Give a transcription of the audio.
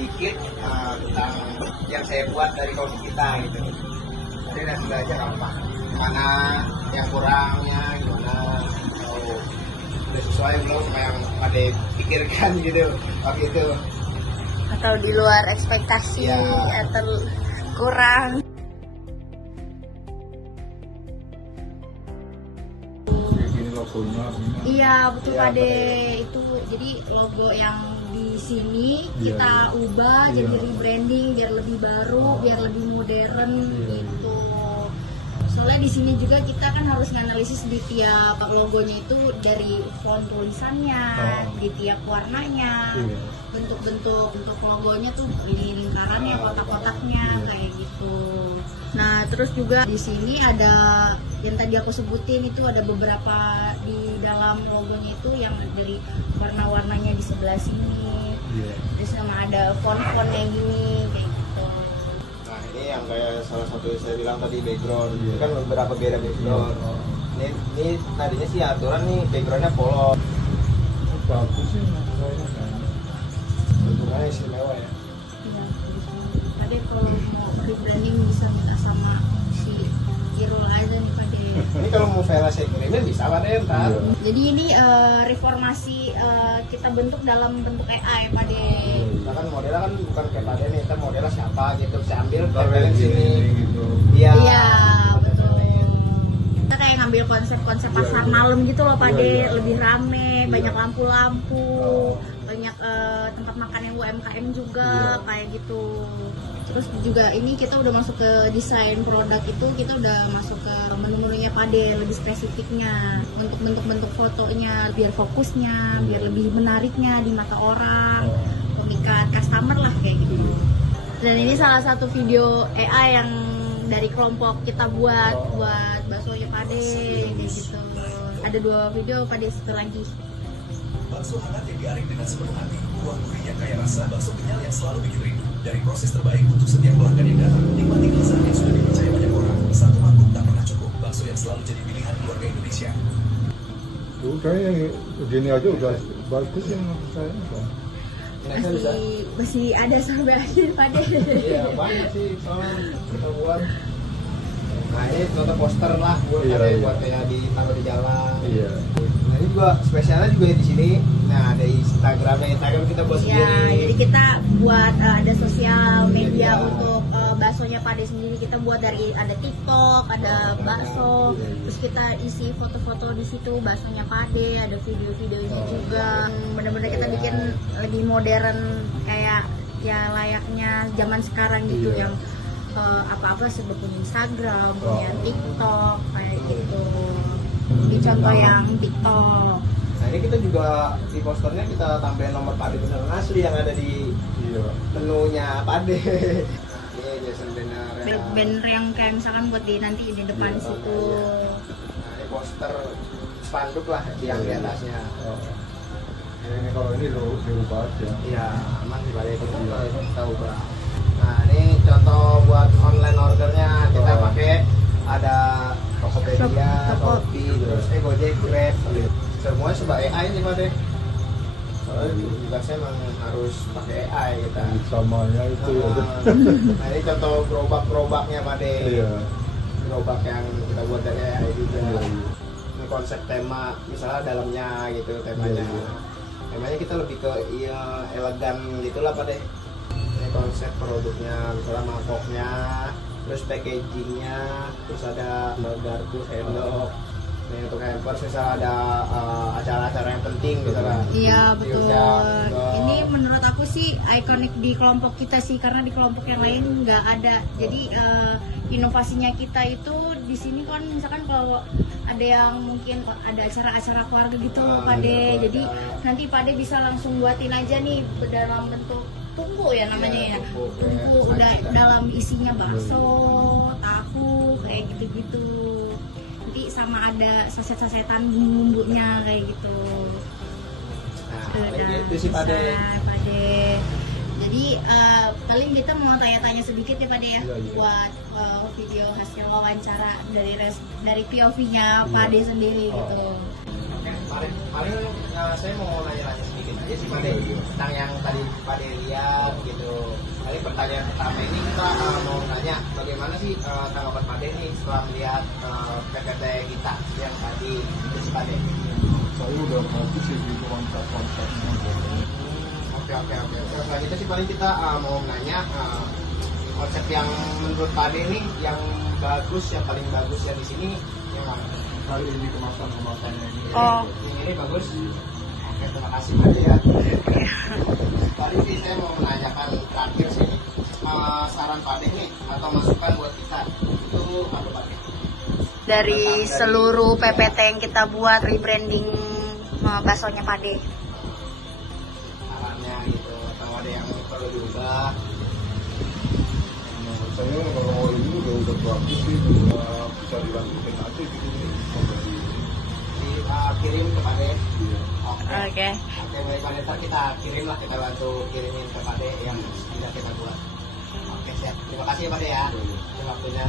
sedikit tentang yang saya buat dari kopi kita gitu. Jadi nanti belajar apa, mana yang kurangnya, gimana, udah sesuai belum sama yang ada pikirkan gitu waktu itu. Atau di luar ekspektasi Ya. atau kurang. Iya betul Iya, Pak De. betul. Itu jadi logo yang di sini Iya. kita ubah Iya. jadi rebranding biar lebih baru, biar lebih modern gitu. Soalnya di sini juga kita kan harus nganalisis di tiap logonya itu dari font tulisannya, di tiap warnanya, bentuk-bentuk logonya tuh di lingkarannya, kotak-kotaknya kayak gitu. Nah, terus juga di sini ada yang tadi aku sebutin itu ada beberapa di dalam logonya itu yang dari warna-warnanya di sebelah sini. Terus sama ada font-font yang gini kayak gitu. Nah ini yang kayak salah satu yang saya bilang tadi background, itu kan beberapa beda background. Ini tadinya sih aturan nih backgroundnya polos. Bagus sih kayaknya kan. Bentukannya istimewa ya. Iya, Pade kalau mau rebranding bisa minta sama si Irul aja nih Pade. Ini kalau mau Vera saya kirimin bisa Pak De ntar. Jadi ini reformasi kita bentuk dalam bentuk AI Pade. Kita kan modelnya kan bukan kayak Pak De nih, kita modelnya siapa gitu, saya ambil Taruh tempelin di sini. gitu. Iya. Iya betul. Kita kayak ngambil konsep-konsep pasar malam gitu loh Pade, lebih rame, banyak lampu-lampu, banyak tempat makan yang UMKM juga kayak gitu. Terus juga ini kita udah masuk ke desain produk itu, kita udah masuk ke menu-menunya Pade, lebih spesifiknya untuk bentuk-bentuk fotonya, biar fokusnya, biar lebih menariknya di mata orang, pemikat customer lah kayak gitu. Dan ini salah satu video AI yang dari kelompok kita buat baksonya Pade kayak gitu. Ada 2 video Pade satu lagi. Bakso hangat yang diaring dengan sepenuh hati, kuah gurih yang kaya rasa, bakso kenyal yang selalu bikin rindu. Dari proses terbaik untuk setiap pelanggan yang datang, nikmati kelezatan yang sudah dipercaya banyak orang. Satu mangkuk tak pernah cukup, bakso yang selalu jadi pilihan keluarga Indonesia. Tuh kayaknya gini aja udah bagus ya menurut saya. Masih ada sampai akhir Pade. Iya banyak sih soalnya kita buat. Nah ini contoh poster lah buat buat kayak ditaruh di jalan. Iya. Nah ini juga spesialnya juga di sini. Nah ada Instagram kita buat Ya, sendiri. jadi kita buat ada sosial media untuk baksonya Pade sendiri. Kita buat dari ada TikTok, ada bakso, terus kita isi foto-foto di situ baksonya Pade, ada video-videonya juga. Bener-bener kita bikin lebih modern kayak ya layaknya zaman sekarang gitu yang apa-apa sudah punya Instagram, punya TikTok kayak gitu. Di contoh yang TikTok. Nah ini kita juga di posternya kita tambahin nomor Pade beneran asli yang ada di menunya Pade. Ini Jason Banner. Banner yang kayak misalkan buat di nanti di depan situ. Nah ini poster spanduk lah yang di atasnya. Ini kalau ini dirubah aja. Iya aman sih Pade itu kita ubah. Nah ini contoh buat online ordernya kita pakai ada Tokopedia, Shopee, terus Gojek, Grab, semuanya sebagai AI nih Pak De. Soalnya tugasnya memang harus pakai AI kita. Samanya itu ya. Nah ini contoh gerobak-gerobaknya Pak De. Iya. Gerobak yang kita buat dari AI juga. Ini konsep tema, misalnya dalamnya gitu temanya. Temanya kita lebih ke elegan gitulah Pak De. Ini konsep produknya, misalnya mangkoknya, terus packagingnya, terus ada garpu, sendok. Ini untuk hampers misalnya ada acara-acara yang penting misalnya. Iya betul. Diundang. Ini menurut aku sih ikonik di kelompok kita sih, karena di kelompok yang lain nggak ada. Jadi inovasinya kita itu di sini kan misalkan kalau ada yang mungkin ada acara-acara keluarga gitu Pade. Jadi nanti Pade bisa langsung buatin aja nih dalam bentuk tungku ya namanya ya. Tungku udah dalam isinya bakso, tahu kayak gitu-gitu. Nanti sama ada saset-sasetan bumbunya kayak gitu. Nah, gitu sih Pade. Jadi paling kita mau tanya-tanya sedikit ya Pade ya, buat video hasil wawancara dari POV-nya Pade sendiri gitu. Oke, paling saya mau nanya-nanya sedikit aja sih Pak De tentang yang tadi Pak De lihat gitu. Tadi pertanyaan pertama ini kita mau nanya bagaimana sih tanggapan Pak De nih setelah melihat PPT kita yang tadi itu sih Pak De. Saya udah bagus sih di konsep-konsepnya. Oke. Selanjutnya sih paling kita mau nanya konsep yang menurut Pak De nih yang bagus, yang paling bagus ya di sini yang mana? Kali ini kemasan-kemasannya ini. Oh. Ini bagus. Oke, terima kasih Pak De ya. Tadi sih saya mau menanyakan terakhir sih saran Pak De nih atau masukan buat kita itu apa Pak De? Dari seluruh PPT yang kita buat rebranding baksonya Pak De. Sarannya gitu atau ada yang perlu diubah? Menurut saya kalau ini udah bagus sih, udah bisa dilanjutin aja gitu. Kirim ke Pak De. Iya. Oke. Oke, baik Pak De, ntar kita kirim lah, kita bantu kirimin ke Pak De yang sudah kita buat. Oke, siap. Terima kasih ya Pak De ya. Terima waktunya.